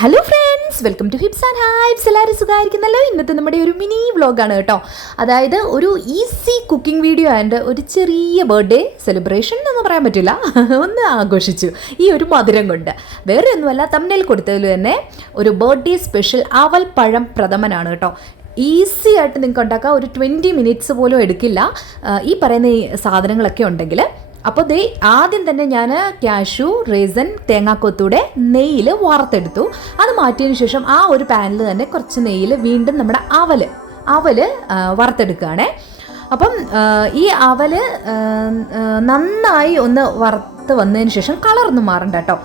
Hello friends welcome to hips and ഹൈബ്സ് എല്ലാവരും സുഖമായിരിക്കുന്നല്ലോ? ഇന്നത്തെ നമ്മുടെ ഒരു മിനി വ്ളോഗാണ് കേട്ടോ. അതായത് ഒരു ഈസി കുക്കിംഗ് വീഡിയോ ആൻഡ് ഒരു ചെറിയ ബർത്ത്ഡേ സെലിബ്രേഷൻ എന്ന് പറയാൻ പറ്റില്ല. ഒന്ന് ആഘോഷിച്ചു. ഈ ഒരു മധുരം കൊണ്ട്. വേറെ ഒന്നുമല്ല തമ്മിൽ കൊടുത്തതിൽ തന്നെ ഒരു ബർത്ത്ഡേ സ്പെഷ്യൽ അവൽ പഴം പ്രഥമനാണ് കേട്ടോ. ഈസി ആയിട്ട് നിങ്ങൾക്ക് ഉണ്ടാക്കാം. ഒരു ട്വന്റി മിനിറ്റ്സ് പോലും എടുക്കില്ല. ഈ പറയുന്ന ഈ സാധനങ്ങളൊക്കെ ഉണ്ടെങ്കിൽ അപ്പോൾ ദേ ആദ്യം തന്നെ ഞാൻ ക്യാഷു റേസൻ തേങ്ങാക്കൊത്തൂടെ നെയ്യിൽ വറുത്തെടുത്തു. അത് മാറ്റിയതിന് ശേഷം ആ ഒരു പാനിൽ തന്നെ കുറച്ച് നെയ്യിൽ വീണ്ടും നമ്മുടെ അവൽ അവൽ വറുത്തെടുക്കുകയാണേ. അപ്പം ഈ അവൽ നന്നായി ഒന്ന് വറുത്ത് വന്നതിന് ശേഷം കളറൊന്നും മാറണ്ട കേട്ടോ.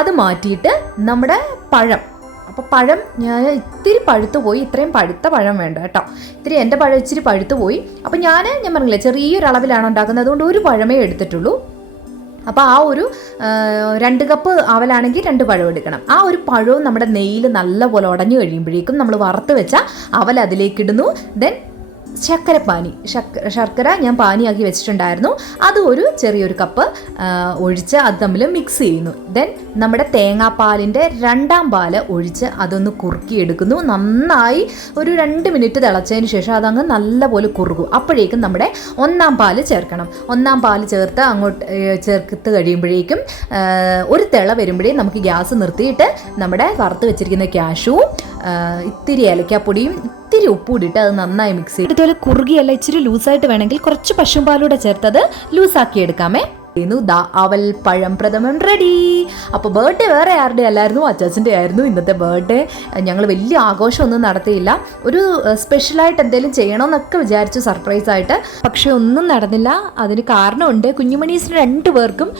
അത് മാറ്റിയിട്ട് നമ്മുടെ പഴം അപ്പോൾ പഴം ഞാൻ ഇത്തിരി പഴുത്തു പോയി ഇത്രയും പഴുത്ത പഴം വേണ്ട കേട്ടോ. ഇത്തിരി എന്റെ പഴം ഇച്ചിരി പഴുത്തു പോയി. അപ്പോൾ ഞാൻ ഞാൻ പറഞ്ഞില്ലേ ചെറിയൊരു അളവിലാണ് ഉണ്ടാക്കുന്നത്. അതുകൊണ്ട് ഒരു പഴമേ എടുത്തിട്ടുള്ളൂ. അപ്പോൾ ആ ഒരു രണ്ട് കപ്പ് അവലാണെങ്കിൽ രണ്ട് പഴം എടുക്കണം. ആ ഒരു പഴവും നമ്മുടെ നെയ്യിൽ നല്ലപോലെ ഉടഞ്ഞു കഴിയുമ്പോഴേക്കും നമ്മൾ വറുത്ത് വെച്ച അവൽ അതിലേക്ക് ഇടുന്നു. ദെൻ ശർക്കര പാനി ശർക്കര ശർക്കര ഞാൻ പാനിയാക്കി വെച്ചിട്ടുണ്ടായിരുന്നു. അത് ഒരു ചെറിയൊരു കപ്പ് ഒഴിച്ച് അത് തമ്മിൽ മിക്സ് ചെയ്യുന്നു. ദെൻ നമ്മുടെ തേങ്ങാപ്പാലിന്റെ രണ്ടാം പാൽ ഒഴിച്ച് അതൊന്ന് കുറുക്കിയെടുക്കുന്നു. നന്നായി ഒരു രണ്ട് മിനിറ്റ് തിളച്ചതിന് ശേഷം അതങ്ങ് നല്ലപോലെ കുറുകും അപ്പോഴേക്കും നമ്മുടെ ഒന്നാം പാൽ ചേർക്കണം. ഒന്നാം പാൽ ചേർത്ത് അങ്ങോട്ട് ചേർത്ത് കഴിയുമ്പോഴേക്കും ഒരു തിള വരുമ്പോഴേ നമുക്ക് ഗ്യാസ് നിർത്തിയിട്ട് നമ്മുടെ വറുത്ത് വെച്ചിരിക്കുന്ന ക്യാഷുവും ഇത്തിരി ഏലക്കാപ്പൊടിയും ഇത്തിരി ഉപ്പും ഇട്ടിട്ട് അത് നന്നായി മിക്സ് ചെയ്ത് ഇതുപോലെ കുറുകിയല്ല ഇച്ചിരി ലൂസായിട്ട് വേണമെങ്കിൽ കുറച്ച് പശുമ്പാലൂടെ അത് ലൂസാക്കി എടുക്കാമേ ഇന്നു ദാ അവൽ പഴം പ്രഥമൻ റെഡി അപ്പോൾ ബർത്ത്ഡേ വേറെ ആരുടെ അല്ലായിരുന്നു? അച്ചാച്ചന്റെ ആയിരുന്നു. ഇന്നത്തെ ബർത്ത്ഡേ ഞങ്ങൾ വലിയ ആഘോഷമൊന്നും നടത്തിയില്ല. ഒരു സ്പെഷ്യലായിട്ട് എന്തെങ്കിലും ചെയ്യണമെന്നൊക്കെ വിചാരിച്ചു സർപ്രൈസായിട്ട് പക്ഷേ ഒന്നും നടന്നില്ല. അതിന് കാരണമുണ്ട്. കുഞ്ഞുമണീസിന് രണ്ട് പേർക്കും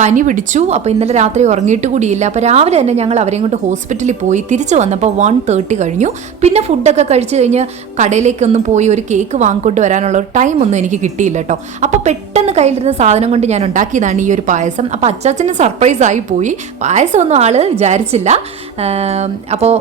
പനി പിടിച്ചു. അപ്പോൾ ഇന്നലെ രാത്രി ഉറങ്ങിയിട്ട് കൂടിയില്ല. അപ്പോൾ രാവിലെ തന്നെ ഞങ്ങൾ അവരെയും കൊണ്ട് ഹോസ്പിറ്റലിൽ പോയി തിരിച്ചു വന്നപ്പോൾ വൺ തേർട്ടി കഴിഞ്ഞു. പിന്നെ ഫുഡൊക്കെ കഴിച്ച് കഴിഞ്ഞ് കടയിലേക്കൊന്നും പോയി ഒരു കേക്ക് വാങ്ങിക്കൊണ്ട് വരാനുള്ള ഒരു ടൈം ഒന്നും എനിക്ക് കിട്ടിയില്ല കേട്ടോ അപ്പോൾ പെട്ടെന്ന് കയ്യിലിരുന്ന സാധനം കൊണ്ട് ഞാൻ ഉണ്ടാക്കിയതാണ് ഈ ഒരു പായസം. അപ്പോൾ അച്ചാച്ചന് സർപ്രൈസ് ആയി പോയി. പായസം ഒന്നും ആൾ വിചാരിച്ചില്ല. അപ്പോൾ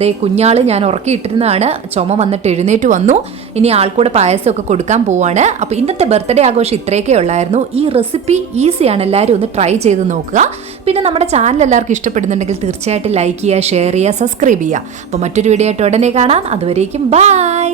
ദേ കുഞ്ഞാൾ ഞാൻ ഉറക്കിയിട്ടിരുന്നതാണ്. ചുമ വന്നിട്ട് എഴുന്നേറ്റ് വന്നു. ഇനി ആൾക്കൂടെ പായസമൊക്കെ കൊടുക്കാൻ പോവാണ്. അപ്പോൾ ഇന്നത്തെ ബർത്ത്ഡേ ആഘോഷം ഇത്രയൊക്കെ ഉള്ളായിരുന്നു. ഈ റെസിപ്പി ഈസിയാണ് എല്ലാവരും ഒന്ന് ട്രൈ ചെയ്ത് നോക്കുക. പിന്നെ നമ്മുടെ ചാനൽ എല്ലാവർക്കും ഇഷ്ടപ്പെടുന്നുണ്ടെങ്കിൽ തീർച്ചയായിട്ടും ലൈക്ക് ചെയ്യുക ഷെയർ ചെയ്യുക സബ്സ്ക്രൈബ് ചെയ്യുക. അപ്പോൾ മറ്റൊരു വീഡിയോ ആയിട്ട് ഉടനെ കാണാം. അതുവരേക്കും ബൈ